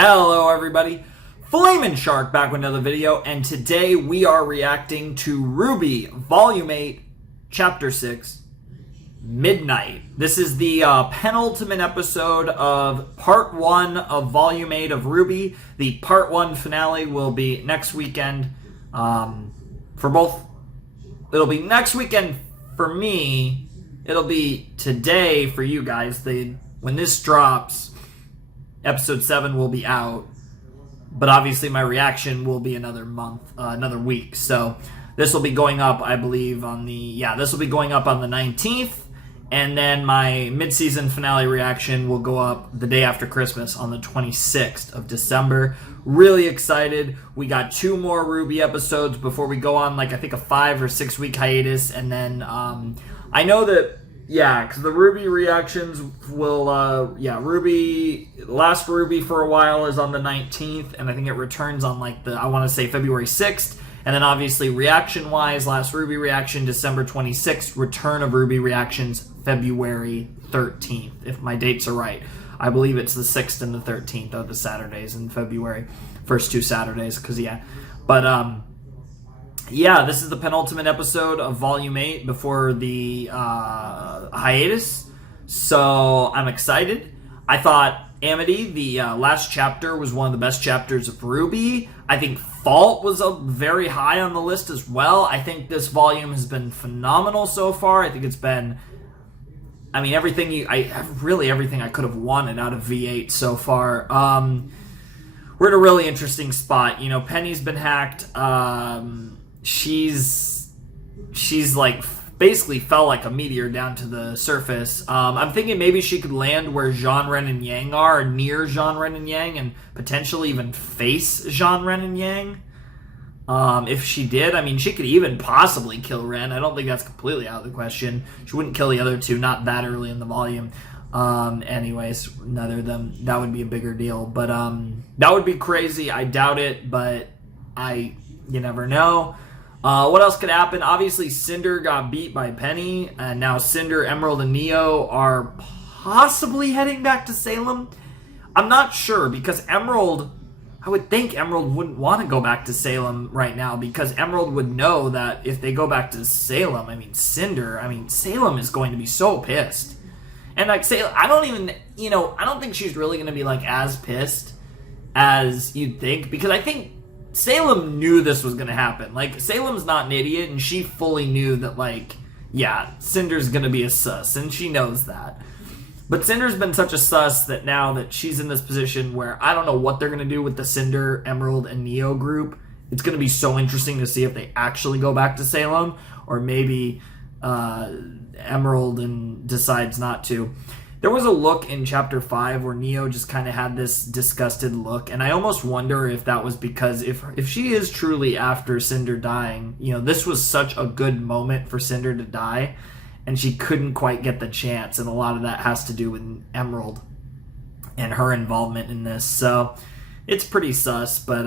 Hello everybody, Flamin' Shark back with another video, and today we are reacting to RWBY Volume 8, Chapter 6, Midnight. This is the penultimate episode of Part 1 of Volume 8 of RWBY. The Part 1 finale will be next weekend. For both, it'll be next weekend for me. It'll be today for you guys. When this drops, Episode 7 will be out, but obviously my reaction will be another week. So this will be going up, I believe, on the 19th, and then my mid-season finale reaction will go up the day after Christmas on the 26th of December. Really excited. We got 2 more RWBY episodes before we go on, I think a 5 or 6 week hiatus, and then I know that. Yeah, because the RWBY reactions will, last RWBY for a while is on the 19th, and I think it returns on, I want to say February 6th, and then obviously reaction-wise, last RWBY reaction, December 26th, return of RWBY reactions, February 13th, if my dates are right. I believe it's the 6th and the 13th of the Saturdays in February, first 2 Saturdays, this is the penultimate episode of Volume 8 before the hiatus, so I'm excited. I thought Amity, the last chapter, was one of the best chapters of RWBY. I think Fault was very high on the list as well. I think this volume has been phenomenal so far. I think it's been, everything I could have wanted out of V8 so far. We're in a really interesting spot. Penny's been hacked. She's basically fell like a meteor down to the surface. I'm thinking maybe she could land where Jean, Ren, and Yang are, near Jean, Ren, and Yang, and potentially even face Jean, Ren, and Yang. If she did, she could even possibly kill Ren. I don't think that's completely out of the question. She wouldn't kill the other two, not that early in the volume. Anyways, neither of them, that would be a bigger deal. But that would be crazy. I doubt it, but you never know. What else could happen? Obviously, Cinder got beat by Penny, and now Cinder, Emerald, and Neo are possibly heading back to Salem. I'm not sure, because Emerald, I would think Emerald wouldn't want to go back to Salem right now, because Emerald would know that if they go back to Salem, Salem is going to be so pissed. And Salem, I don't think she's really going to be as pissed as you'd think, because I think Salem knew this was going to happen. Salem's not an idiot, and she fully knew that, Cinder's going to be a sus, and she knows that. But Cinder's been such a sus that now that she's in this position where I don't know what they're going to do with the Cinder, Emerald, and Neo group. It's going to be so interesting to see if they actually go back to Salem, or maybe Emerald decides not to. There was a look in Chapter 5 where Neo just kind of had this disgusted look, and I almost wonder if that was because if she is truly after Cinder dying, this was such a good moment for Cinder to die, and she couldn't quite get the chance, and a lot of that has to do with Emerald and her involvement in this. So it's pretty sus, but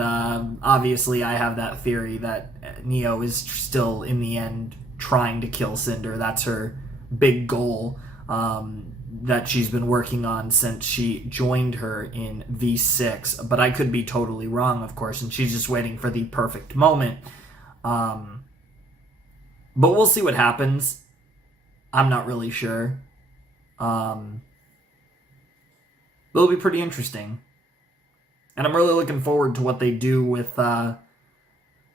obviously I have that theory that Neo is still, in the end, trying to kill Cinder. That's her big goal. That she's been working on since she joined her in V6, but I could be totally wrong, of course, and she's just waiting for the perfect moment. But we'll see what happens. I'm not really sure. It'll be pretty interesting, and I'm really looking forward to what they do with the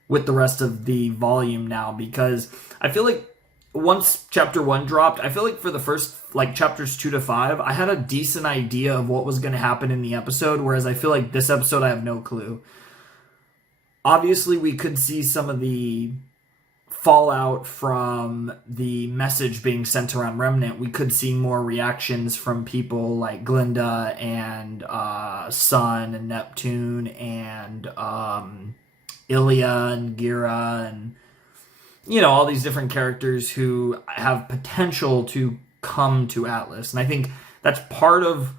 rest of the volume now, because I feel like once Chapter 1 dropped, I feel like for the first, Chapters 2 to 5, I had a decent idea of what was going to happen in the episode, whereas I feel like this episode I have no clue. Obviously, we could see some of the fallout from the message being sent around Remnant. We could see more reactions from people like Glinda and Sun and Neptune and Ilya and Gira and all these different characters who have potential to come to Atlas. And I think that's part of,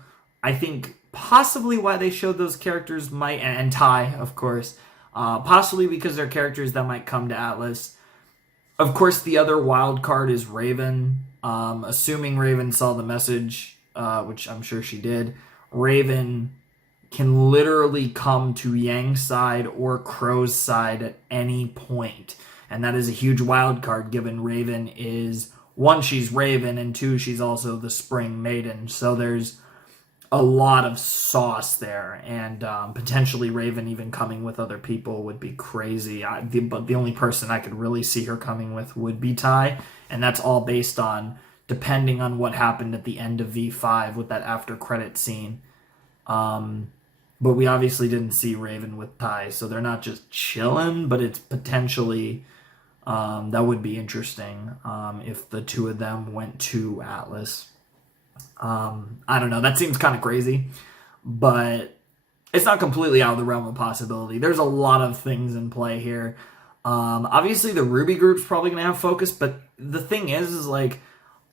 possibly why they showed those characters and Ty, of course, possibly because they're characters that might come to Atlas. Of course, the other wild card is Raven. Assuming Raven saw the message, which I'm sure she did, Raven can literally come to Yang's side or Crow's side at any point. And that is a huge wild card, given Raven is, one, she's Raven, and two, she's also the Spring Maiden. So there's a lot of sauce there, and potentially Raven even coming with other people would be crazy. But the only person I could really see her coming with would be Ty, and that's all based on depending on what happened at the end of V5 with that after credit scene. But we obviously didn't see Raven with Ty, so they're not just chilling, but it's potentially that would be interesting if the two of them went to Atlas. I don't know. That seems kind of crazy, but it's not completely out of the realm of possibility. There's a lot of things in play here. Obviously, the RWBY group's probably going to have focus, but the thing is like,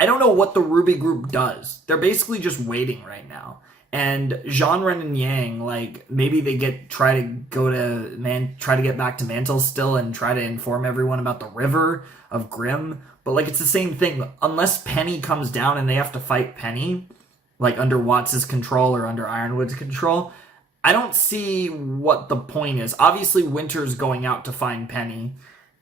I don't know what the RWBY group does. They're basically just waiting right now. And Jean, Ren, and Yang, like, maybe they try to get back to Mantle still and try to inform everyone about the river of Grimm. But, like, it's the same thing. Unless Penny comes down and they have to fight Penny, like, under Watts' control or under Ironwood's control, I don't see what the point is. Obviously, Winter's going out to find Penny,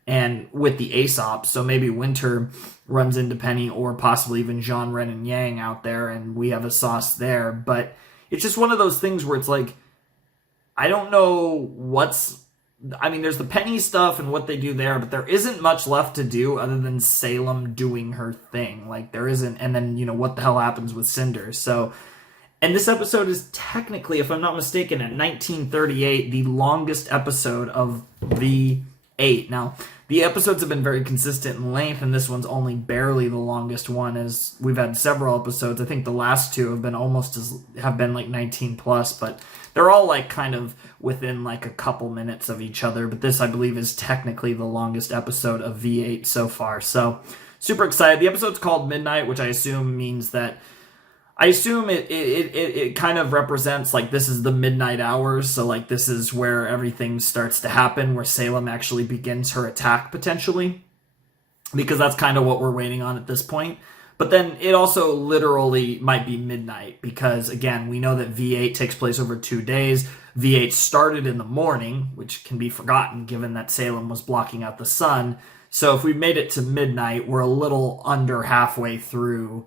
and with the Aesop, so maybe Winter runs into Penny or possibly even Jean, Ren, and Yang out there, and we have a sauce there. But it's just one of those things where it's like, I don't know there's the Penny stuff and what they do there, but there isn't much left to do other than Salem doing her thing. Like, there isn't, and then, what the hell happens with Cinder? So, and this episode is technically, if I'm not mistaken, at 1938, the longest episode of V8. Now, the episodes have been very consistent in length, and this one's only barely the longest one, as we've had several episodes. I think the last two have been like 19 plus, but they're all like kind of within like a couple minutes of each other. But this, I believe, is technically the longest episode of V8 so far. So super excited. The episode's called Midnight, which I assume means that it kind of represents, like, this is the midnight hours, so, like, this is where everything starts to happen, where Salem actually begins her attack, potentially, because that's kind of what we're waiting on at this point. But then it also literally might be midnight, because, again, we know that V8 takes place over 2 days. V8 started in the morning, which can be forgotten, given that Salem was blocking out the sun. So if we made it to midnight, we're a little under halfway through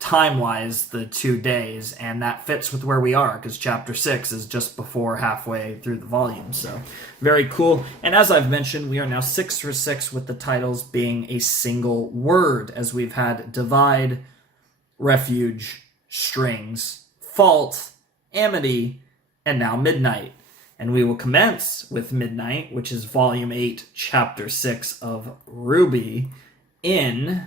time-wise the 2 days, and that fits with where we are, because chapter 6 is just before halfway through the volume. So very cool. And as I've mentioned, we are now 6 for 6 with the titles being a single word, as we've had Divide, Refuge, Strings, Fault, Amity, and now Midnight. And we will commence with Midnight, which is volume 8, chapter 6 of RWBY, in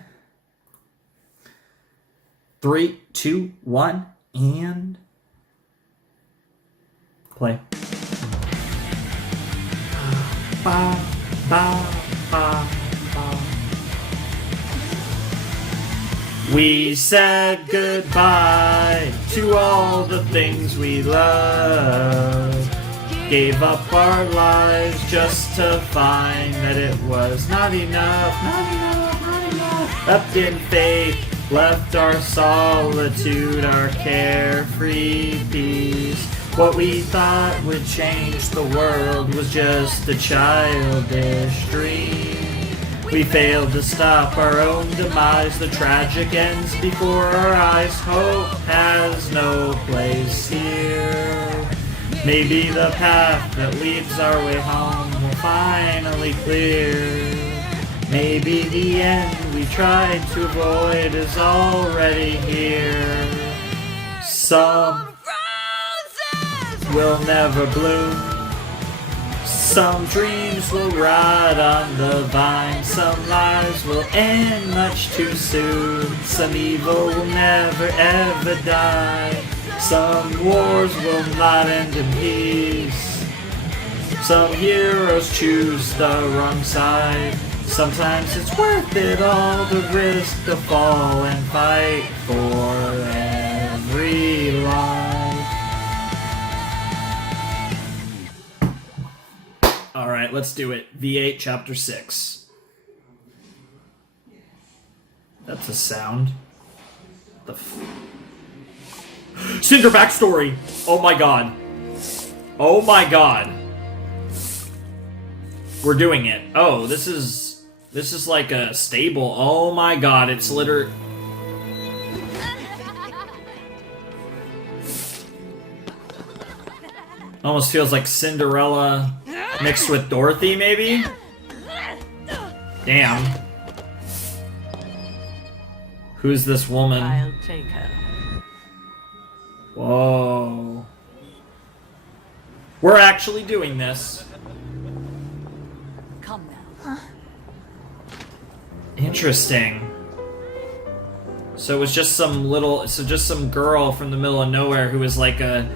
3, 2, 1, and play. Ba, ba, ba, ba. We said goodbye to all the things we loved. Gave up our lives just to find that it was not enough, not enough, not enough. Left in faith. Left our solitude, our carefree peace. What we thought would change the world was just a childish dream. We failed to stop our own demise. The tragic ends before our eyes. Hope has no place here. Maybe the path that leads our way home will finally clear. Maybe the end we tried to avoid is already here. Some roses will never bloom. Some dreams will rot on the vine. Some lives will end much too soon. Some evil will never ever die. Some wars will not end in peace. Some heroes choose the wrong side. Sometimes it's worth it all to risk the fall and fight for every life. All right, let's do it. V8, Chapter 6. That's a sound. Cinder backstory! Oh my god. Oh my god. We're doing it. Oh, this is like a stable. Oh my god, it's literally... Almost feels like Cinderella mixed with Dorothy, maybe? Damn. Who's this woman? I'll take her. Whoa. We're actually doing this. Come now. Interesting. So it was just some just some girl from the middle of nowhere who was like a...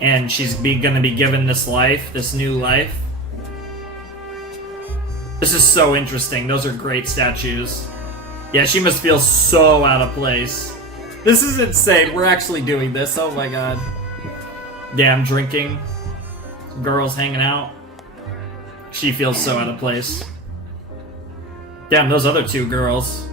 And she's gonna be given this life, this new life. This is so interesting. Those are great statues. Yeah, she must feel so out of place. This is insane. We're actually doing this. Oh my god. Damn, drinking. Girls hanging out. She feels so out of place. Damn, those other two girls.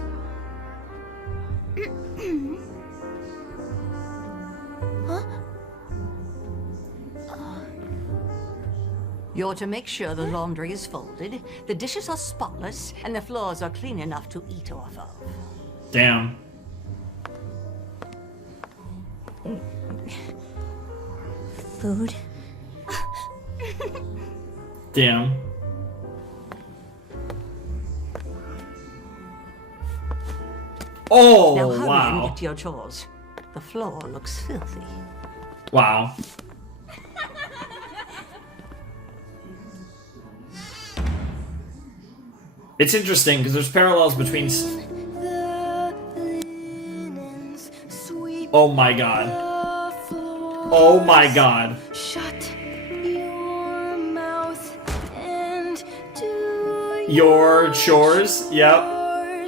You're to make sure the laundry is folded, the dishes are spotless, and the floors are clean enough to eat off of. Damn. Food. Damn. Oh, Now hurry and wow. get to your chores. The floor looks filthy. Wow. It's interesting because there's parallels between... Oh my god. Oh my god. Shut your mouth and do Your chores? Yep.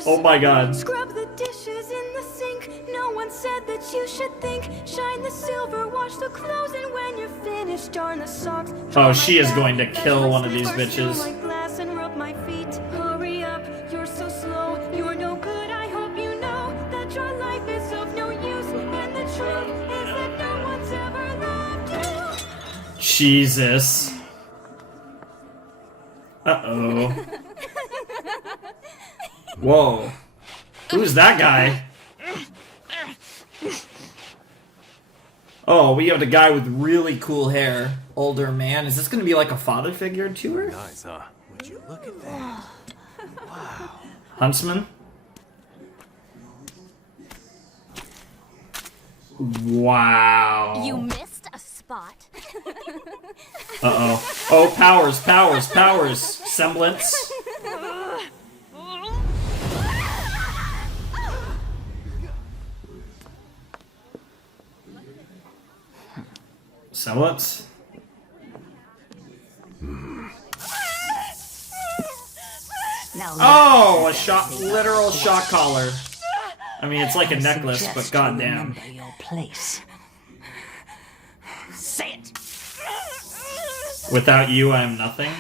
Oh my god. Scrub the dishes in the sink. No one said that you should think. Shine the silver, wash the clothes, and when you're finished, darn the socks. Oh, she is going to kill one of these bitches. Like glass and rub my feet. Hurry up, you're so slow. You're no good. I hope you know that your life is of no use. And the truth is that no one's ever loved you. Jesus. Uh-oh. Whoa. Who's that guy? Oh, we have the guy with really cool hair. Older man. Is this going to be like a father figure to her? Nice, huh? Would you look at that? Wow. Huntsman? Wow. You missed a spot. Uh-oh. Oh, powers, powers, powers. Semblance. Semblance? Now Oh, a shot, literal shock collar. I mean, it's like a necklace, but suggest you goddamn. remember your place. Say it. Without you, I am nothing.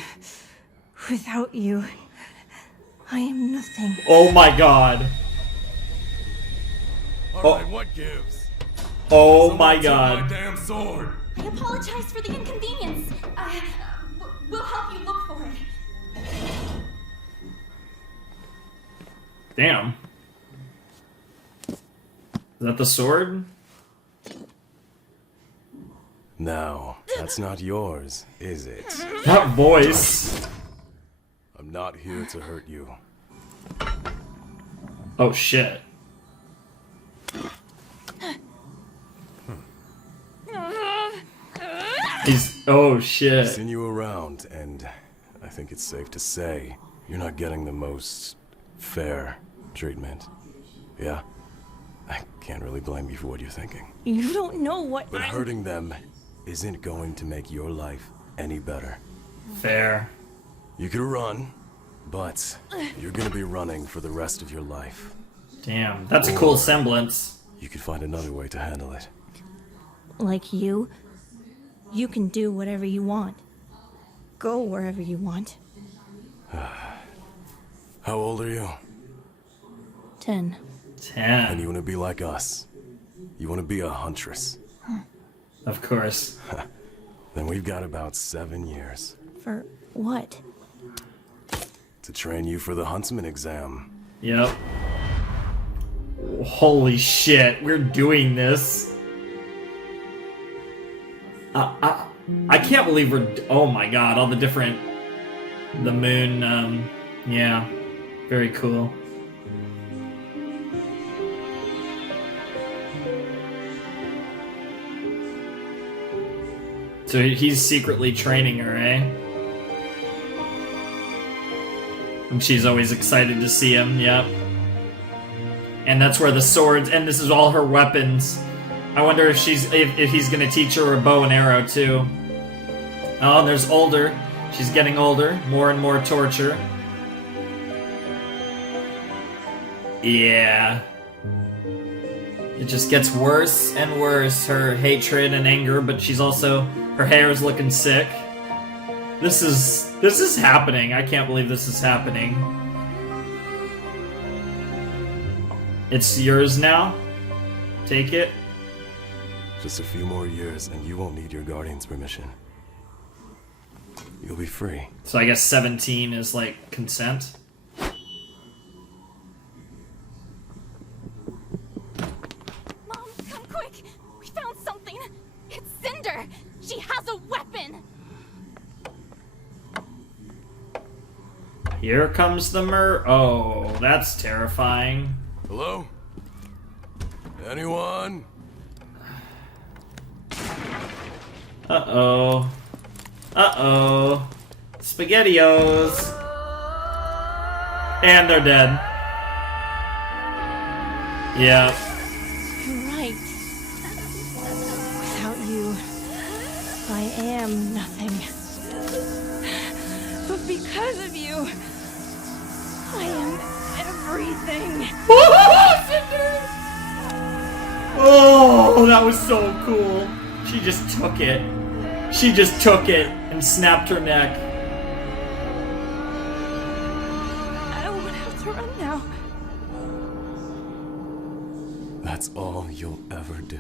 Without you, I am nothing. Oh my god. Alright, what gives? Oh Someone my took god. My damn sword. I apologize for the inconvenience. We'll help you look for it. Damn. Is that the sword? No, that's not yours, is it? That voice. I'm not here to hurt you. Oh shit. He's. Oh shit. Seen you around, and I think it's safe to say you're not getting the most fair treatment. Yeah? I can't really blame you for what you're thinking. You don't know what But hurting them isn't going to make your life any better. Fair. You could run, but you're gonna be running for the rest of your life. Damn. That's a cool semblance. You could find another way to handle it. Like you can do whatever you want. Go wherever you want. How old are you? 10. And 10. you want to be like us. You want to be a huntress. Of course. Then we've got about 7 years For what? to train you for the huntsman exam. Yep. Holy shit, we're doing this. I can't believe we're... Oh my god, all the different... The moon, yeah. Very cool. So he's secretly training her, eh? And she's always excited to see him, yep. And that's where the swords, and this is all her weapons. I wonder if if he's gonna teach her a bow and arrow too. Oh, and there's older. She's getting older. More and more torture. Yeah. It just gets worse and worse, her hatred and anger, but she's also... Her hair is looking sick. This is happening. I can't believe this is happening. It's yours now. Take it. Just a few more years and you won't need your guardian's permission. You'll be free. So I guess 17 is like consent. Mom, come quick! We found something! It's Cinder! She has a weapon! Here comes the Oh, that's terrifying. Hello? Anyone? Uh-oh. Uh-oh. SpaghettiOs. And they're dead. Yeah. You're right. Without you, I am nothing. But because of you, I am everything. Oh, that was so cool. She just took it. She just took it and snapped her neck. I don't want to have to run now. That's all you'll ever do.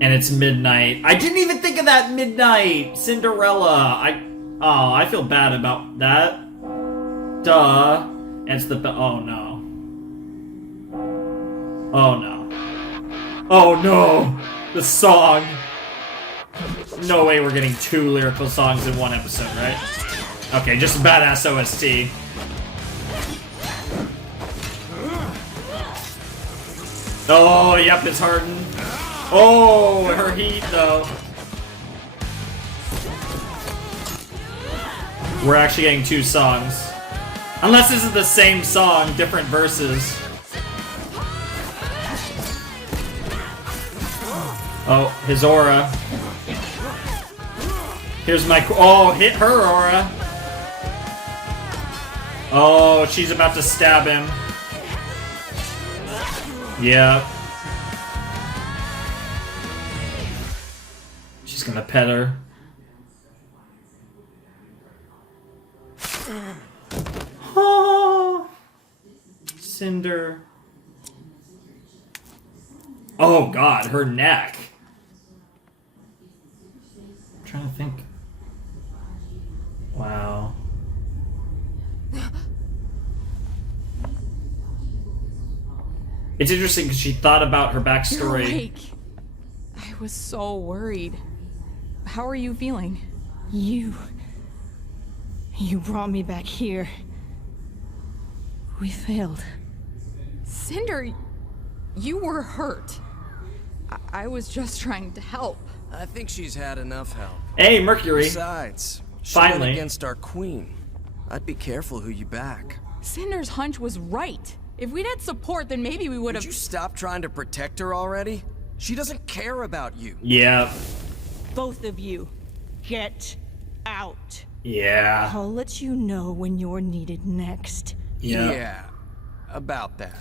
And it's midnight. I didn't even think of that midnight. Cinderella. I feel bad about that. Duh. And it's the... Oh, no. Oh, no. Oh, no. The song. No way we're getting 2 lyrical songs in one episode, right? Okay, just badass OST. Oh, yep, it's hardened. Oh, her heat, though. We're actually getting 2 songs. Unless this is the same song, different verses. Oh, his aura. Here's my... Oh, hit her aura. Oh, she's about to stab him. Yeah. She's gonna pet her. Oh, Cinder. Oh god, her neck. I'm trying to think. Wow. It's interesting because she thought about her You're backstory. awake. I was so worried. How are you feeling? You brought me back here. We failed. Cinder, you were hurt. I was just trying to help. I think she's had enough help. Hey, Mercury. Besides, she went Finally. against our queen. I'd be careful who you back. Cinder's hunch was right. If we'd had support, then maybe we would Would have. you stop trying to protect her already? She doesn't care about you. Yeah. Both of you, get out. Yeah. I'll let you know when you're needed next. Yeah. About that.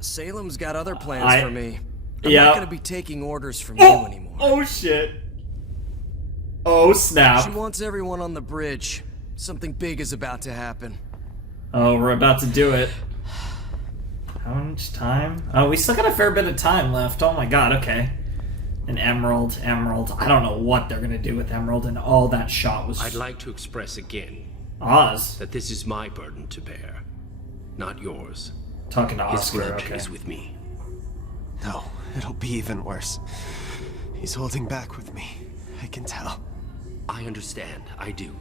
Salem's got other plans for me. I'm Yeah. not gonna be taking orders from you anymore. Oh shit. Oh She snap. wants everyone on the bridge. Something big is about to happen. Oh, we're about to do it. How much time? Oh, we still got a fair bit of time left. Oh my god, okay. And Emerald. I don't know what they're gonna do with Emerald, and all that shot was I'd like to express again Oz. that this is my burden to bear, not yours. Talking to His Oscar, grudge okay. is with me. No, it'll be even worse. He's holding back with me. I can tell. I understand, I do.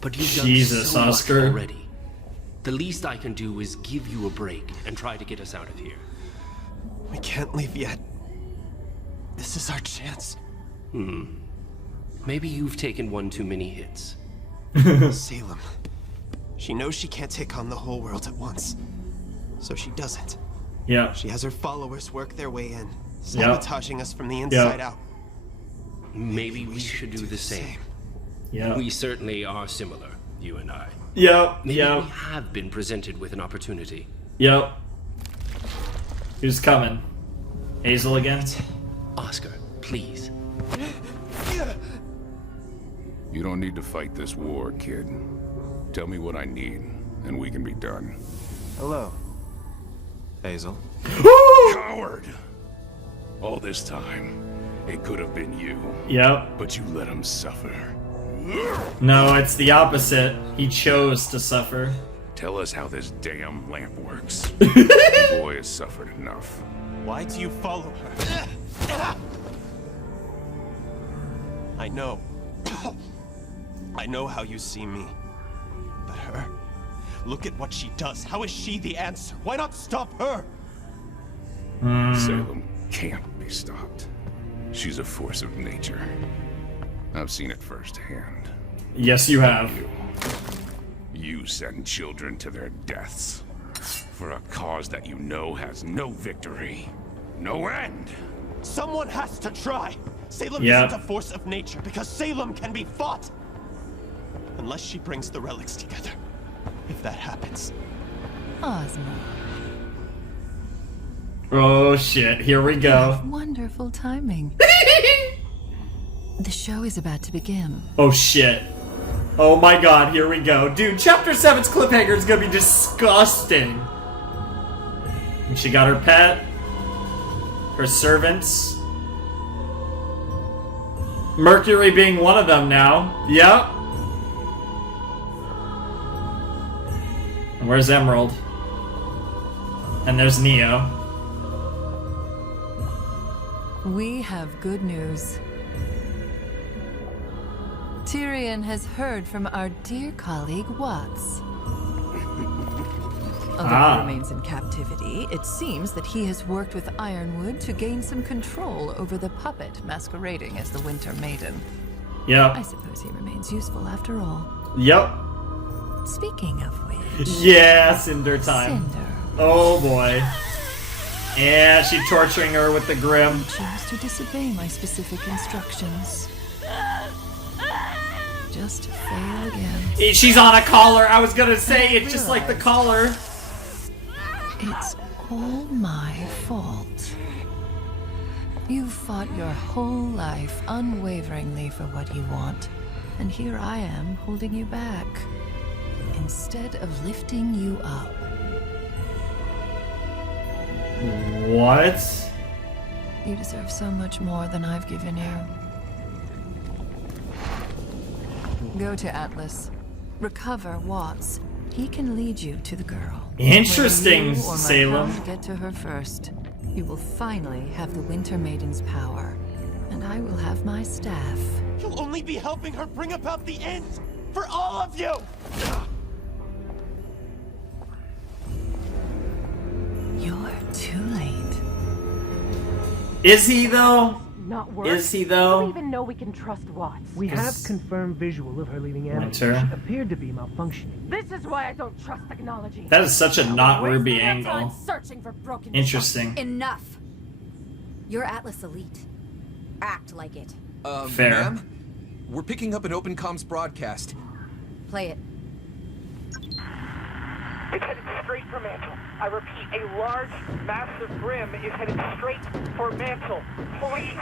But you've Jesus, done so Oscar. much already. The least I can do is give you a break and try to get us out of here. We can't leave yet. This is our chance. Maybe you've taken one too many hits. Salem. She knows she can't take on the whole world at once. So she doesn't. Yeah. She has her followers work their way in, sabotaging us from the Yeah. inside out. Maybe we should do the same. Yeah. We certainly are similar, you and I. Yeah. Maybe Yeah. we have been presented with an opportunity. Yep. Who's coming? Hazel again? Oscar, please. You don't need to fight this war, kid. Tell me what I need, and we can be done. Hello, Hazel. Coward! All this time, it could have been you, Yep. but you let him suffer. No, it's the opposite. He chose to suffer. Tell us how this damn lamp works. The boy has suffered enough. Why do you follow her? I know. I know how you see me. But her? Look at what she does. How is she the answer? Why not stop her? Salem can't be stopped. She's a force of nature. I've seen it firsthand. Yes, you have. You send children to their deaths for a cause that you know has no victory, no end. Someone has to try. Salem Yeah. isn't a force of nature because Salem can be fought. Unless she brings the relics together. If that happens. Ozma, Oh shit, here we go. wonderful timing. The show is about to begin. Oh shit. Oh my god, here we go. Dude, chapter 7's cliffhanger is gonna be disgusting. And she got her pet, her servants. Mercury being one of them now. Yep. And where's Emerald? And there's Neo. We have good news. Tyrion has heard from our dear colleague Watts. Although he remains in captivity, it seems that he has worked with Ironwood to gain some control over the puppet masquerading as the Winter Maiden. I Yep. suppose he remains useful after all. Yep. Speaking of which, Yeah, Cinder time. Cinder, Oh boy. Yeah, she's torturing her with the Grim. choose to disobey my specific instructions. Just to fail again. She's on a collar. I was gonna say it's just like the collar. It's all my fault. You've fought your whole life unwaveringly for what you want, and here I am holding you back, instead of lifting you up. What? You deserve so much more than I've given you. Go to Atlas. Recover Watts. He can lead you to the girl. Interesting, When you or my Salem. hound get to her first, you will finally have the Winter Maiden's power, and I will have my staff. You'll only be helping her bring about the end. For all of you! You're too late. Is he though? Not work. Is he I though? don't even know we can trust Watts. We have Is- confirmed visual of her leaving Amity. Winter. She appeared to be malfunctioning. This is why I don't trust technology. That is such a not Wasting Ruby our angle. time searching for broken Interesting. Enough. You're Atlas Elite. Act like it. Fair. Ma'am? We're picking up an open comms broadcast. Play it. It's headed straight for Mantle. I repeat, a large, massive Grim is headed straight for Mantle. Please,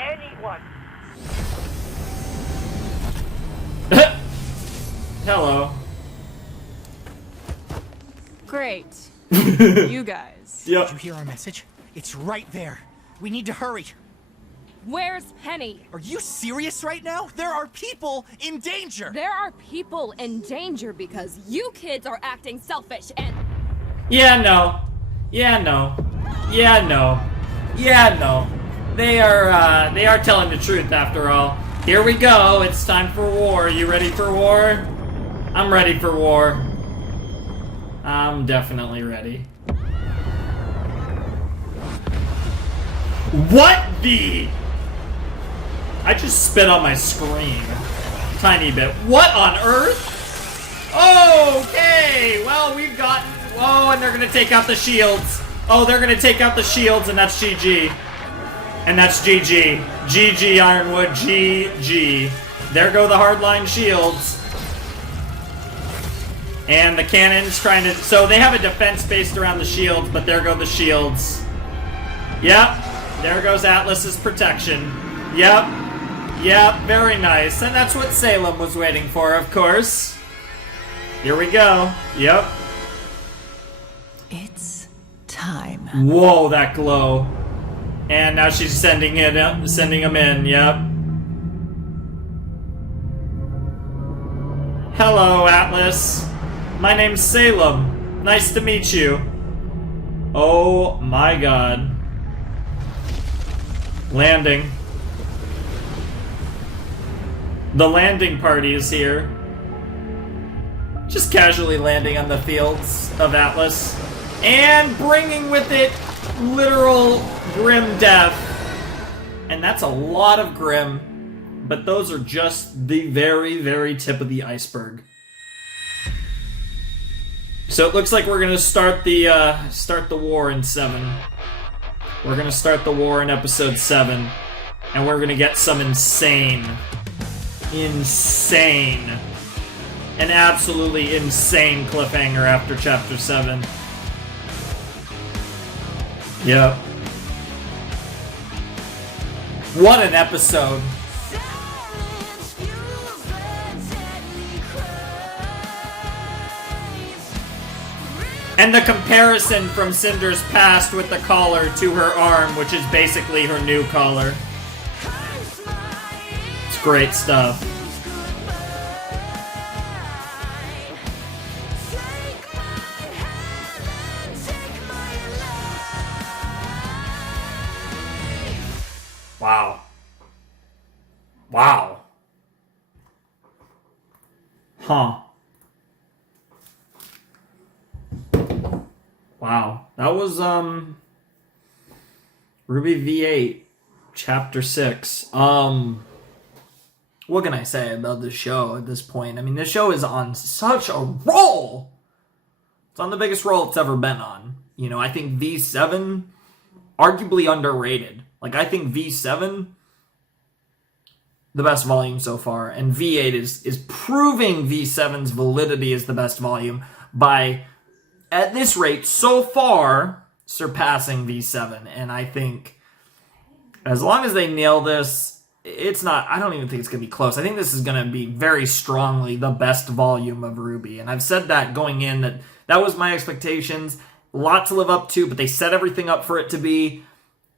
anyone. Hello. Great. You guys. Yep. Did you hear our message? It's right there. We need to hurry. Where's Penny? Are you serious right now? There are people in danger! There are people in danger because you kids are acting selfish and... Yeah, no. Yeah, no. Yeah, no. Yeah, no. They are telling the truth after all. Here we go. It's time for war. You ready for war? I'm ready for war. I'm definitely ready. What the? I just spit on my screen. Tiny bit. What on earth? Okay, well, we've gotten... Oh, and they're gonna take out the shields. Oh, they're gonna take out the shields, and that's GG. And that's GG. GG, Ironwood. GG. There go the hardline shields. And the cannon's trying to... So they have a defense based around the shields, but there go the shields. Yep. There goes Atlas's protection. Yep. Yep, very nice. And that's what Salem was waiting for, of course. Here we go. Yep. It's time. Whoa, that glow. And now she's sending him in. Yep. Hello, Atlas. My name's Salem. Nice to meet you. Oh my god. Landing. The landing party is here. Just casually landing on the fields of Atlas. And bringing with it literal grim death. And that's a lot of grim. But those are just the very, very tip of the iceberg. So it looks like we're gonna start the war in 7. We're gonna start the war in episode 7. And we're gonna get some insane, an absolutely insane cliffhanger after chapter 7. Yep. What an episode. And the comparison from Cinder's past with the collar to her arm, which is basically her new collar. It's great stuff. Wow. Wow. Huh. Wow. That was, RWBY V8, Chapter 6. What can I say about this show at this point? I mean, this show is on such a roll! It's on the biggest roll it's ever been on. You know, I think V7, arguably underrated. Like, I think V7, the best volume so far. And V8 is proving V7's validity as the best volume by... at this rate, so far, surpassing V7. And I think as long as they nail this, it's not... I don't even think it's going to be close. I think this is going to be very strongly the best volume of RWBY. And I've said that going in, that was my expectations. A lot to live up to, but they set everything up for it to be.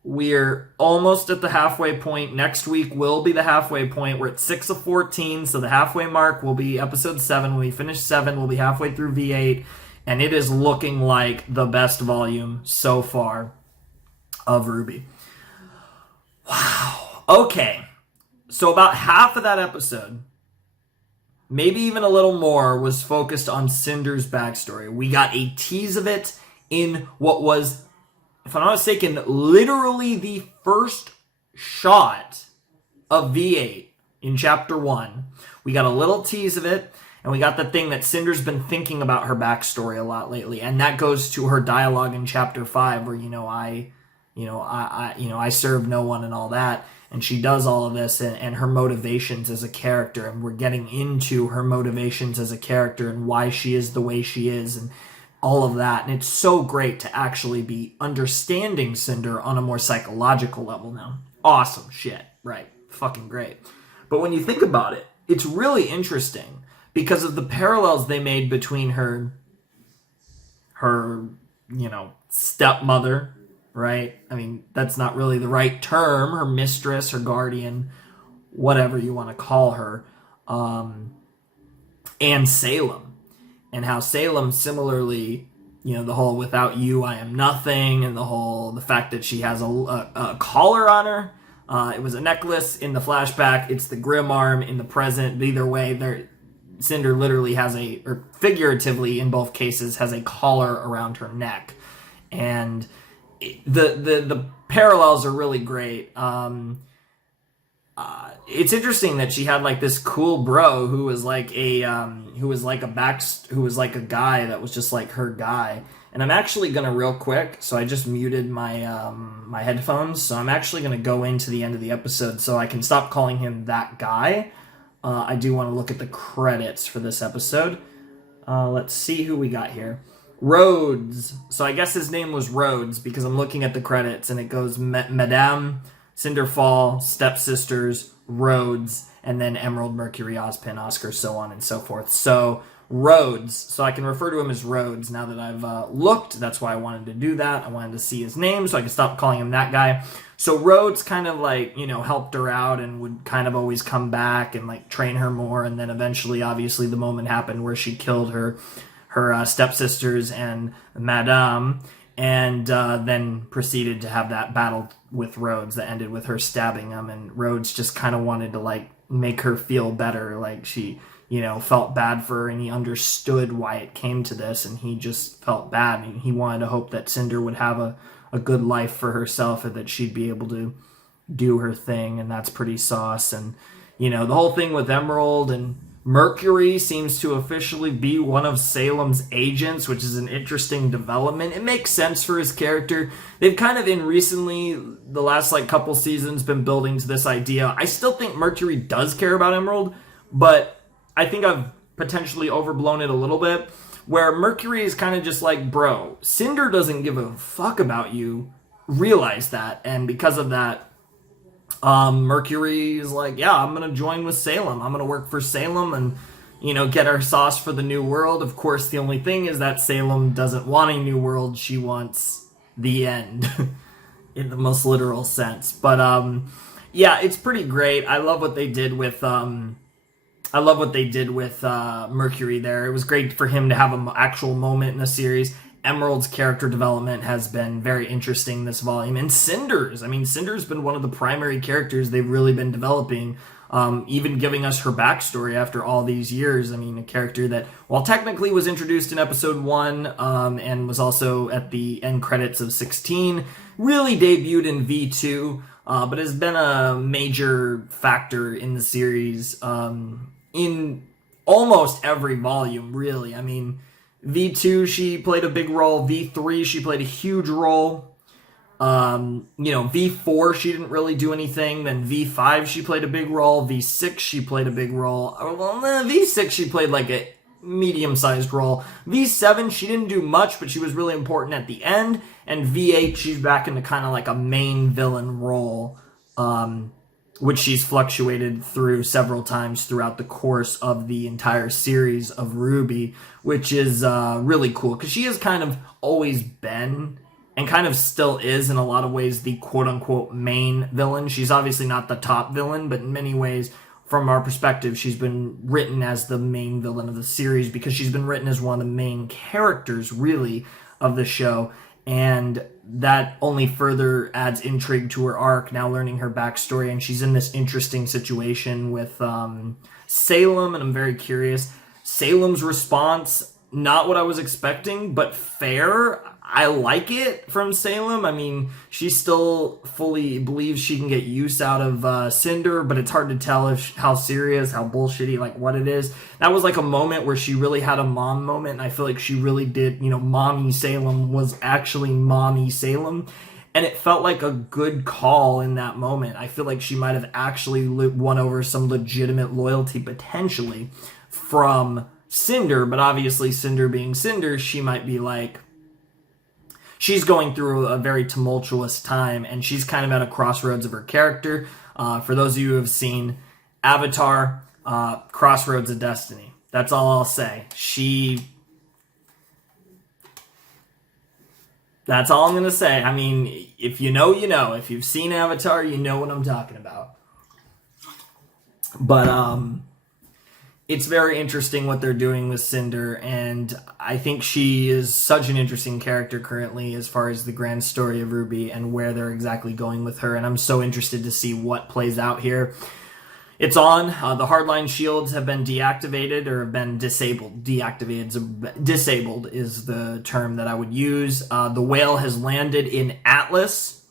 We're almost at the halfway point. Next week will be the halfway point. We're at 6 of 14, so the halfway mark will be episode 7. When we finish 7, we'll be halfway through V8. And it is looking like the best volume so far of RWBY. Wow. Okay. So about half of that episode, maybe even a little more, was focused on Cinder's backstory. We got a tease of it in what was, if I'm not mistaken, literally the first shot of V8 in Chapter 1. We got a little tease of it. And we got the thing that Cinder's been thinking about her backstory a lot lately, and that goes to her dialogue in Chapter 5, where I serve no one and all that, and she does all of this and her motivations as a character, and we're getting into her motivations as a character and why she is the way she is, and all of that. And it's so great to actually be understanding Cinder on a more psychological level now. Awesome shit, right? Fucking great. But when you think about it, it's really interesting. Because of the parallels they made between her stepmother right? I mean, that's not really the right term. Her mistress, her guardian, whatever you want to call her. And Salem. And how Salem similarly, you know, the whole without you I am nothing, and the fact that she has a collar on her. It was a necklace in the flashback. It's the Grim Arm in the present. But either way, Cinder literally has or figuratively in both cases, has a collar around her neck. And the parallels are really great. It's interesting that she had like this cool bro who was like a guy that was just like her guy. And I'm actually gonna real quick. So I just muted my my headphones. So I'm actually gonna go into the end of the episode so I can stop calling him that guy. I do want to look at the credits for this episode. Let's see who we got here. Rhodes. So I guess his name was Rhodes because I'm looking at the credits and it goes Madame, Cinderfall, Stepsisters, Rhodes, and then Emerald, Mercury, Ozpin, Oscar, so on and so forth. So Rhodes. So I can refer to him as Rhodes now that I've looked. That's why I wanted to do that. I wanted to see his name so I could stop calling him that guy. So Rhodes kind of like, you know, helped her out and would kind of always come back and like train her more. And then eventually, obviously, the moment happened where she killed her stepsisters and Madame, and then proceeded to have that battle with Rhodes that ended with her stabbing him. And Rhodes just kind of wanted to like make her feel better. Like she, you know, felt bad for her and he understood why it came to this and he just felt bad. And he wanted to hope that Cinder would have a good life for herself and that she'd be able to do her thing. And that's pretty sauce. And, you know, the whole thing with Emerald and Mercury seems to officially be one of Salem's agents, which is an interesting development. It makes sense for his character. They've kind of the last like couple seasons been building to this idea. I still think Mercury does care about Emerald, but I think I've potentially overblown it a little bit, where Mercury is kind of just like, bro, Cinder doesn't give a fuck about you. Realize that. And because of that, Mercury is like, yeah, I'm going to join with Salem. I'm going to work for Salem and, you know, get our sauce for the new world. Of course, the only thing is that Salem doesn't want a new world. She wants the end in the most literal sense. But, yeah, it's pretty great. I love what they did with, Mercury there. It was great for him to have an actual moment in the series. Emerald's character development has been very interesting this volume. And Cinder's. I mean, Cinder's been one of the primary characters they've really been developing, even giving us her backstory after all these years. I mean, a character that, while technically was introduced in episode 1 and was also at the end credits of 16, really debuted in V2, but has been a major factor in the series in almost every volume, really. I mean, V2, she played a big role. V3, she played a huge role. V4, she didn't really do anything. Then V5, she played a big role. V6, she played a big role. Well, V6, she played like a medium-sized role. V7, she didn't do much, but she was really important at the end. And V8, she's back into kind of like a main villain role, which she's fluctuated through several times throughout the course of the entire series of RWBY, which is really cool because she has kind of always been and kind of still is in a lot of ways the quote-unquote main villain. She's obviously not the top villain, but in many ways, from our perspective, she's been written as the main villain of the series because she's been written as one of the main characters, really, of the show. And that only further adds intrigue to her arc, now learning her backstory. And she's in this interesting situation with Salem, and I'm very curious. Salem's response, not what I was expecting, but fair. I like it from Salem. I mean, she still fully believes she can get use out of Cinder, but it's hard to tell how serious, how bullshitty, like what it is. That was like a moment where she really had a mom moment, and I feel like she really did, Mommy Salem was actually Mommy Salem. And it felt like a good call in that moment. I feel like she might have actually won over some legitimate loyalty potentially from Cinder, but obviously Cinder being Cinder, she might be like, she's going through a very tumultuous time, and she's kind of at a crossroads of her character. For those of you who have seen Avatar, Crossroads of Destiny. That's all I'll say. That's all I'm going to say. I mean, if you know, you know. If you've seen Avatar, you know what I'm talking about. But it's very interesting what they're doing with Cinder, and I think she is such an interesting character currently as far as the grand story of RWBY and where they're exactly going with her, and I'm so interested to see what plays out here. It's on. The hardline shields have been deactivated or have been disabled. Disabled is the term that I would use. The whale has landed in Atlas.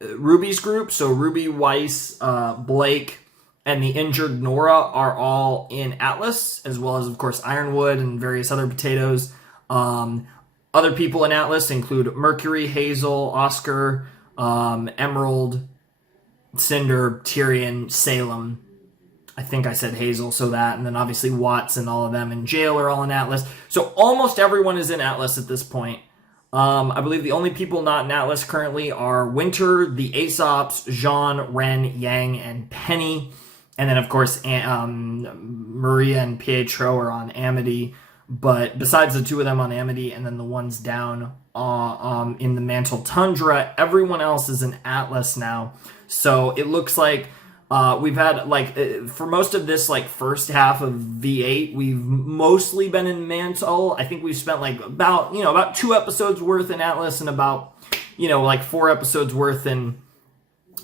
RWBY's group, so RWBY, Weiss, Blake, and the injured Nora are all in Atlas, as well as, of course, Ironwood and various other potatoes. Other people in Atlas include Mercury, Hazel, Oscar, Emerald, Cinder, Tyrion, Salem. I think I said Hazel, so that, and then obviously Watts and all of them in jail are all in Atlas. So almost everyone is in Atlas at this point. I believe the only people not in Atlas currently are Winter, the Aesops, Jean, Ren, Yang, and Penny. And then, of course, Maria and Pietro are on Amity. But besides the two of them on Amity and then the ones down in the Mantle Tundra, everyone else is in Atlas now. So it looks like we've had, for most of this, first half of V8, we've mostly been in Mantle. I think we've spent, about 2 episodes worth in Atlas and about, 4 episodes worth in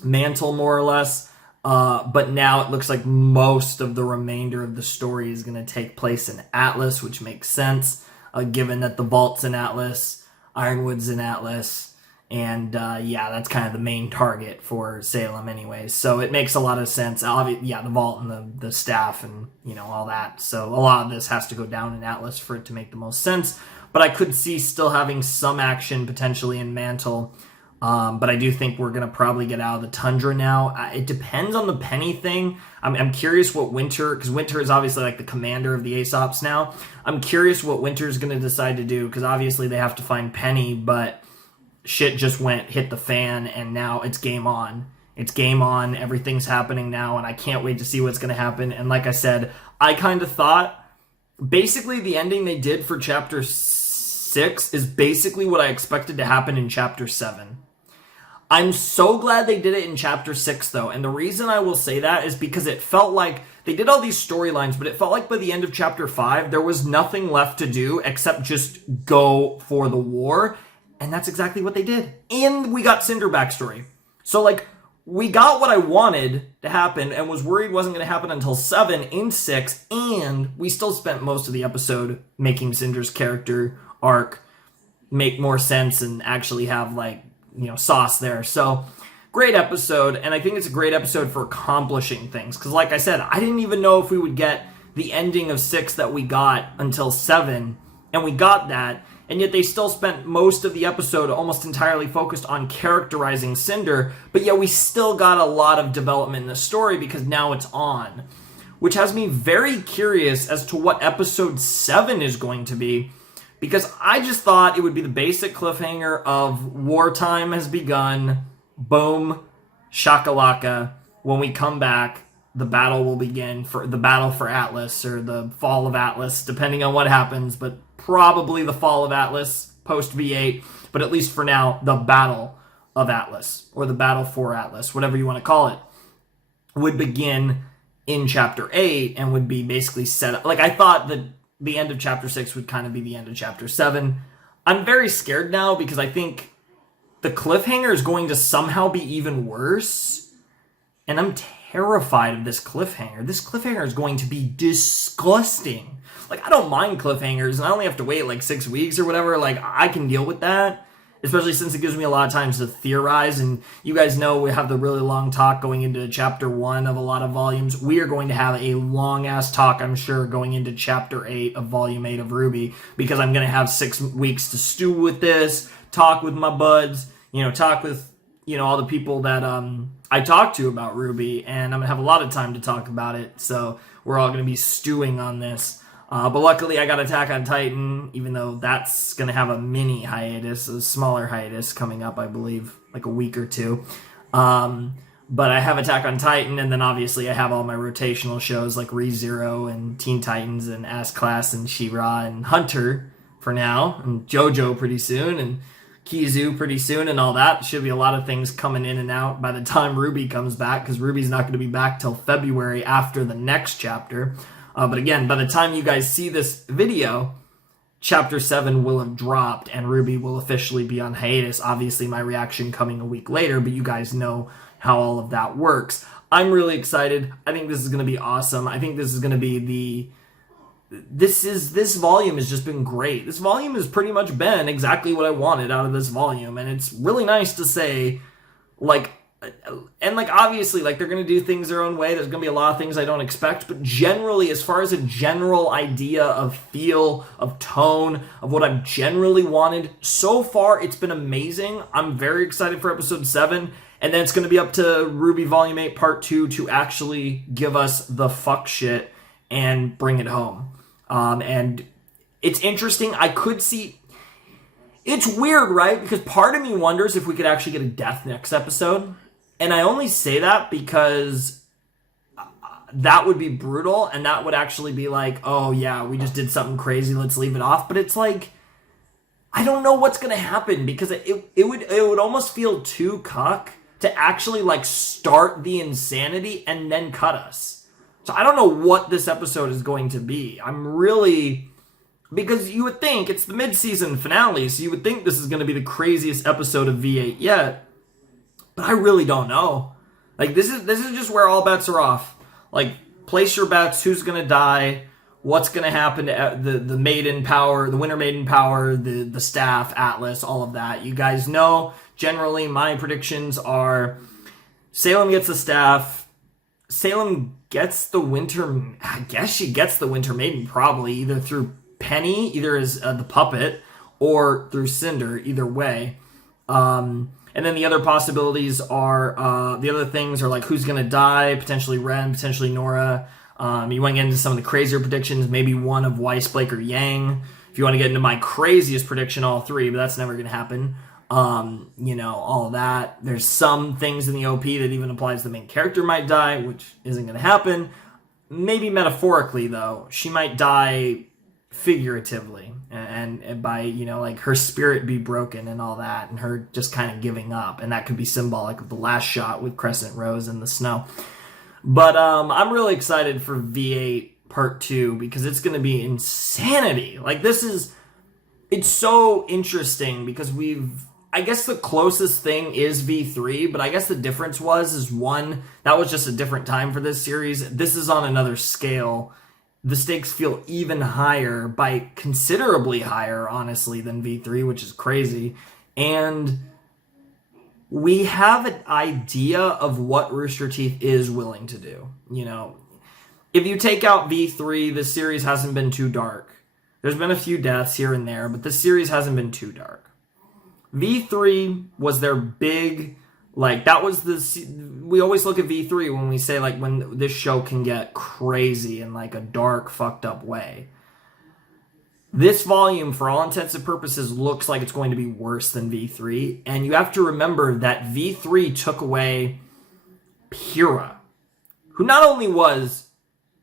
Mantle, more or less. But now it looks like most of the remainder of the story is going to take place in Atlas, which makes sense, given that the Vault's in Atlas, Ironwood's in Atlas. And, that's kind of the main target for Salem anyways. So it makes a lot of sense. The Vault and the staff and, all that. So a lot of this has to go down in Atlas for it to make the most sense. But I could see still having some action potentially in Mantle. But I do think we're going to probably get out of the Tundra now. It depends on the Penny thing. I'm curious what Winter, because Winter is obviously the commander of the Aesops now. I'm curious what Winter's going to decide to do, because obviously they have to find Penny, but shit just hit the fan, and now it's game on. It's game on. Everything's happening now, and I can't wait to see what's going to happen. And like I said, I kind of thought, basically the ending they did for Chapter 6 is basically what I expected to happen in Chapter 7. I'm so glad they did it in Chapter 6, though, and the reason I will say that is because it felt like they did all these storylines, but it felt like by the end of Chapter 5, there was nothing left to do except just go for the war. And that's exactly what they did. And we got Cinder backstory. So, we got what I wanted to happen and was worried wasn't going to happen until 7 in 6. And we still spent most of the episode making Cinder's character arc make more sense and actually have, sauce there. So, great episode. And I think it's a great episode for accomplishing things. Because, like I said, I didn't even know if we would get the ending of 6 that we got until 7. And we got that. And yet they still spent most of the episode almost entirely focused on characterizing Cinder, but yet we still got a lot of development in the story because now it's on. Which has me very curious as to what episode 7 is going to be, because I just thought it would be the basic cliffhanger of wartime has begun, boom, shakalaka, when we come back, the battle will begin, for the battle for Atlas, or the fall of Atlas, depending on what happens, but probably the fall of Atlas, post V8, but at least for now, the battle of Atlas, or the battle for Atlas, whatever you want to call it, would begin in Chapter 8, and would be basically set up. I thought that the end of Chapter 6 would kind of be the end of Chapter 7. I'm very scared now, because I think the cliffhanger is going to somehow be even worse, and I'm terrified of this cliffhanger. This cliffhanger is going to be disgusting. I don't mind cliffhangers, and I only have to wait 6 weeks or whatever. I can deal with that, especially since it gives me a lot of times to theorize. And you guys know we have the really long talk going into Chapter 1 of a lot of volumes. We are going to have a long-ass talk, I'm sure, going into Chapter 8 of Volume 8 of RWBY, because I'm going to have 6 weeks to stew with this, talk with my buds, talk with, all the people that I talked to about RWBY, and I'm going to have a lot of time to talk about it, so we're all going to be stewing on this. But luckily I got Attack on Titan, even though that's going to have a mini hiatus, a smaller hiatus coming up, I believe, a week or 2. But I have Attack on Titan, and then obviously I have all my rotational shows like ReZero and Teen Titans and Ass Class and She-Ra and Hunter, for now, and JoJo pretty soon, and Kizu pretty soon, and all that. Should be a lot of things coming in and out by the time RWBY comes back, because RWBY's not going to be back till February after the next chapter. But again, by the time you guys see this video, Chapter 7 will have dropped, and RWBY will officially be on hiatus. Obviously, my reaction coming a week later, but you guys know how all of that works. I'm really excited. I think this is going to be awesome. I think this is going to be this volume has just been great. This volume has pretty much been exactly what I wanted out of this volume, and it's really nice to say, like, and like obviously, like, they're going to do things their own way. There's going to be a lot of things I don't expect, but generally, as far as a general idea of feel, of tone, of what I've generally wanted, so far it's been amazing. I'm very excited for episode 7, and then it's going to be up to RWBY Volume 8 Part 2 to actually give us the fuck shit and bring it home. And it's interesting. I could see... It's weird, right? Because part of me wonders if we could actually get a death next episode. And I only say that because that would be brutal, and that would actually be like, oh yeah, we just did something crazy, let's leave it off. But it's like, I don't know what's going to happen, because it would almost feel too cuck to actually like start the insanity and then cut us. So I don't know what this episode is going to be. I'm really... Because you would think, it's the mid-season finale, so you would think this is going to be the craziest episode of V8 yet. But I really don't know. Like, this is just where all bets are off. Like, place your bets, who's going to die, what's going to happen to the Maiden Power, the Winter Maiden Power, the staff, Atlas, all of that. You guys know, generally, my predictions are Salem gets the staff, Salem gets the Winter... I guess she gets the Winter Maiden, probably, either through Penny, either as the puppet, or through Cinder, either way. And then the other possibilities are, the other things are like who's going to die, potentially Ren, potentially Nora. You want to get into some of the crazier predictions, maybe one of Weiss, Blake, or Yang. If you want to get into my craziest prediction, all three, but that's never going to happen. You know, all of that. There's some things in the OP that even applies to the main character might die, which isn't going to happen. Maybe metaphorically, though. She might die figuratively, and by, you know, like her spirit be broken and all that, and her just kind of giving up, and that could be symbolic of the last shot with Crescent Rose in the snow. But I'm really excited for V8 Part 2 because it's going to be insanity. Like, it's so interesting because I guess the closest thing is V3, but I guess the difference is one, that was just a different time for this series. This is on another scale. The stakes feel even higher, by considerably higher, honestly, than V3, which is crazy. And we have an idea of what Rooster Teeth is willing to do. You know, if you take out V3, the series hasn't been too dark. There's been a few deaths here and there, but the series hasn't been too dark. V3 was their big... Like, that was we always look at V3 when we say, like, when this show can get crazy in, like, a dark, fucked up way. This volume, for all intents and purposes, looks like it's going to be worse than V3. And you have to remember that V3 took away Pyrrha, who not only was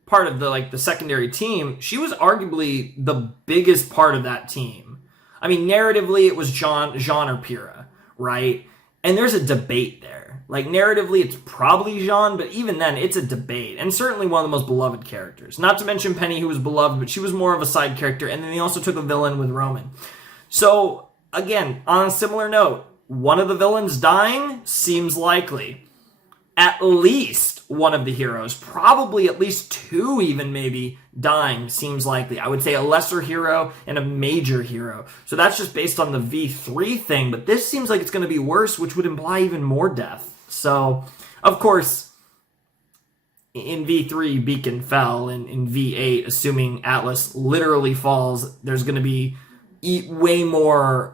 part of the secondary team, she was arguably the biggest part of that team. I mean, narratively, it was Jean or Pyrrha, right? And there's a debate there. Like, narratively, it's probably Jean, but even then, it's a debate. And certainly one of the most beloved characters. Not to mention Penny, who was beloved, but she was more of a side character. And then they also took a villain with Roman. So, again, on a similar note, one of the villains dying seems likely. At least one of the heroes, probably at least two even maybe, dying seems likely. I would say a lesser hero and a major hero. So that's just based on the V3 thing, but this seems like it's going to be worse, which would imply even more death. So, of course, in V3, Beacon fell. In V8, assuming Atlas literally falls, there's going to be way more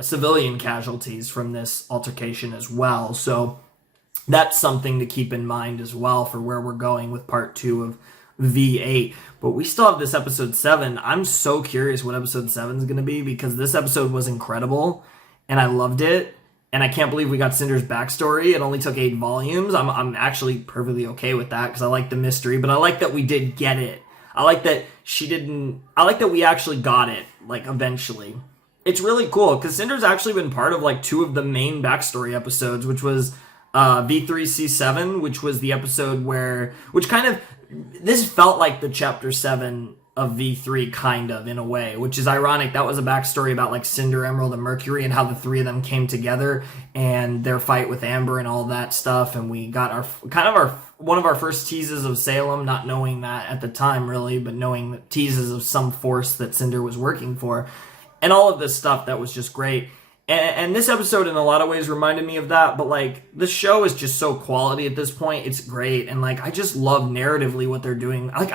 civilian casualties from this altercation as well. So that's something to keep in mind as well for where we're going with part 2 of V8. But we still have this episode 7. I'm so curious what episode 7 is going to be, because this episode was incredible and I loved it. And I can't believe we got Cinder's backstory. It only took 8 volumes. I'm actually perfectly okay with that because I like the mystery, but I like that we did get it. I like that I like that we actually got it, like, eventually. It's really cool, because Cinder's actually been part of, like, 2 of the main backstory episodes, which was V3C7, which was the episode this felt like the Chapter 7 of V3, kind of, in a way, which is ironic. That was a backstory about, like, Cinder, Emerald, and Mercury, and how the 3 of them came together, and their fight with Amber and all that stuff, and we got one of our first teases of Salem, not knowing that at the time, really, but knowing the teases of some force that Cinder was working for, and all of this stuff that was just great. And this episode, in a lot of ways, reminded me of that, but, like, the show is just so quality at this point. It's great, and, like, I just love narratively what they're doing. Like,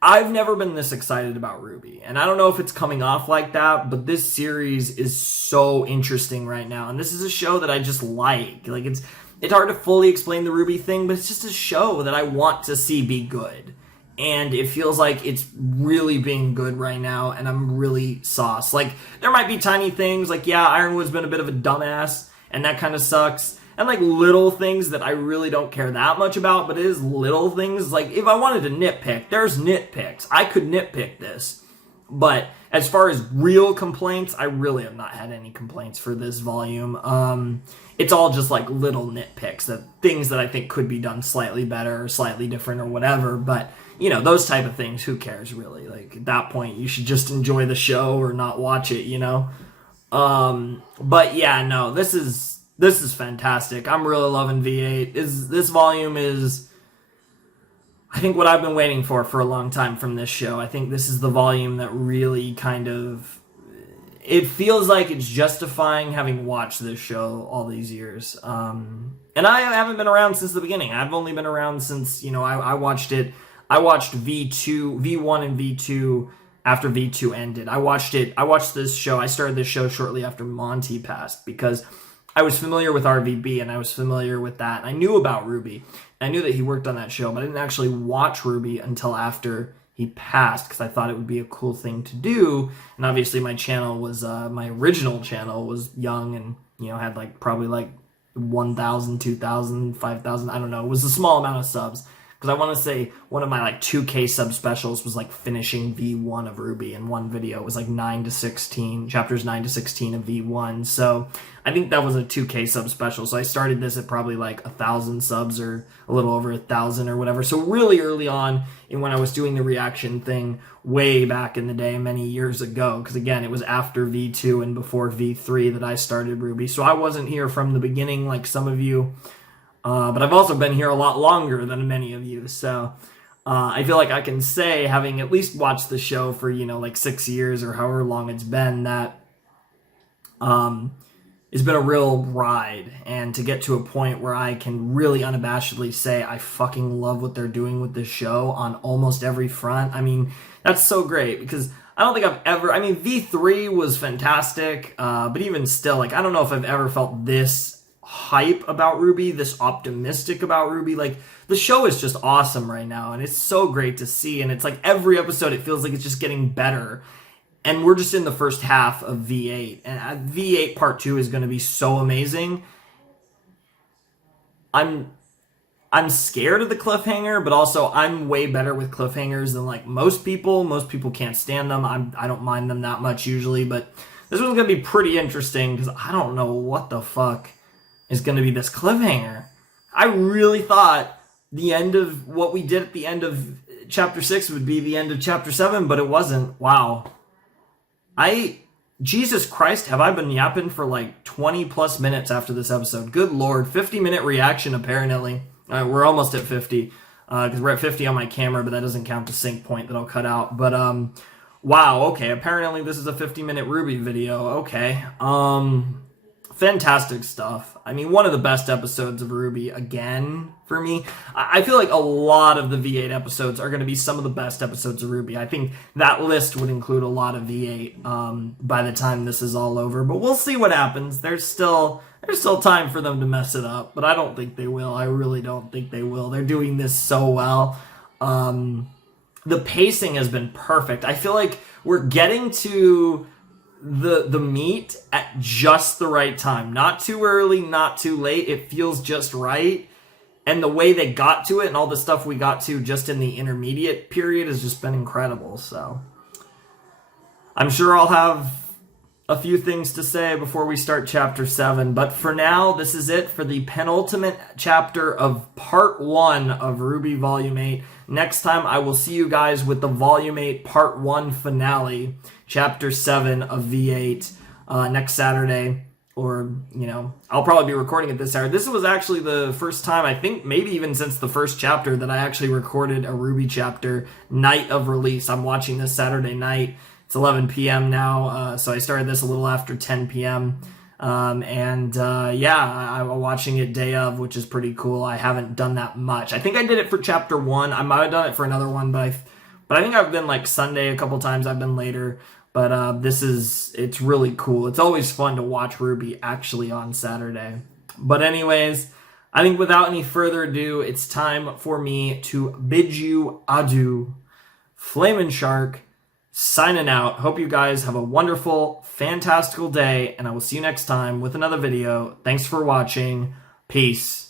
I've never been this excited about RWBY, and I don't know if it's coming off like that, but this series is so interesting right now, and this is a show that I just like. Like, it's hard to fully explain the RWBY thing, but it's just a show that I want to see be good. And it feels like it's really being good right now, and I'm really sauced. Like, there might be tiny things, like, yeah, Ironwood's been a bit of a dumbass, and that kind of sucks. And, like, little things that I really don't care that much about, but it is little things. Like, if I wanted to nitpick, there's nitpicks. I could nitpick this. But as far as real complaints, I really have not had any complaints for this volume. It's all just, like, little nitpicks, things that I think could be done slightly better or slightly different or whatever, but you know, those type of things, who cares, really? Like, at that point, you should just enjoy the show or not watch it, you know? But yeah, no, this is fantastic. I'm really loving V8. This volume is, I think, what I've been waiting for a long time from this show. I think this is the volume that really kind of, it feels like it's justifying having watched this show all these years. And I haven't been around since the beginning. I've only been around since, you know, I watched it. I watched V1 and V2 after V2 ended. I watched this show. I started this show shortly after Monty passed, because I was familiar with RWBY and I was familiar with that. And I knew about RWBY. I knew that he worked on that show, but I didn't actually watch RWBY until after he passed, because I thought it would be a cool thing to do. And obviously my channel was, my original channel was young and, you know, had probably 1,000, 2,000, 5,000, I don't know. It was a small amount of subs. Because I want to say one of my 2K sub specials was finishing V1 of RWBY in one video. It was 9 to 16, chapters 9 to 16 of V1. So I think that was a 2K sub special. So I started this at probably 1,000 subs or a little over 1,000 or whatever. So really early on in when I was doing the reaction thing way back in the day, many years ago. Because again, it was after V2 and before V3 that I started RWBY. So I wasn't here from the beginning like some of you. But I've also been here a lot longer than many of you, so I feel like I can say, having at least watched the show for, 6 years or however long it's been, that it's been a real ride. And to get to a point where I can really unabashedly say I fucking love what they're doing with this show on almost every front, I mean, that's so great, because I don't think I've ever, V3 was fantastic, but even still, I don't know if I've ever felt this hype about RWBY, this optimistic about RWBY. The show is just awesome right now, and it's so great to see, and it's every episode it feels like it's just getting better, and we're just in the first half of V8, and V8 part 2 is going to be so amazing. I'm scared of the cliffhanger, but also I'm way better with cliffhangers than most people. Most people can't stand them. I don't mind them that much usually, but this one's going to be pretty interesting, because I don't know what the fuck is going to be this cliffhanger. I really thought the end of what we did at the end of Chapter 6 would be the end of Chapter 7, but it wasn't. Wow. Jesus Christ, have I been yapping for 20 plus minutes after this episode? Good Lord. 50-minute reaction, apparently. We're almost at 50, because we're at 50 on my camera, but that doesn't count the sync point that I'll cut out. But, wow, okay. Apparently this is a 50-minute RWBY video. Okay. Fantastic stuff. One of the best episodes of RWBY, again, for me. I feel like a lot of the V8 episodes are going to be some of the best episodes of RWBY. I think that list would include a lot of V8 by the time this is all over, but we'll see what happens. There's still time for them to mess it up, but I don't think they will. I really don't think they will. They're doing this so well. The pacing has been perfect. I feel like we're getting to the meat at just the right time. Not too early, not too late. It feels just right. and the way they got to it and all the stuff we got to just in the intermediate period has just been incredible. So I'm sure I'll have a few things to say before we start chapter 7, but for now, this is it for the penultimate chapter of part 1 of RWBY Volume 8. Next time, I will see you guys with the Volume 8 Part 1 finale, chapter 7 of V8, next Saturday. Or, I'll probably be recording it this Saturday. This was actually the first time, I think, maybe even since the first chapter, that I actually recorded a RWBY chapter night of release. I'm watching this Saturday night. It's 11 p.m. now, so I started this a little after 10 p.m. I'm watching it day of, which is pretty cool. I haven't done that much. I think I did it for chapter 1. I might have done it for another one, but I think I've been like Sunday a couple times. I've been later, but it's really cool. It's always fun to watch RWBY actually on Saturday. But anyways, I think without any further ado, it's time for me to bid you adieu. Flamin' Shark, signing out. Hope you guys have a wonderful, fantastical day, and I will see you next time with another video. Thanks for watching. Peace.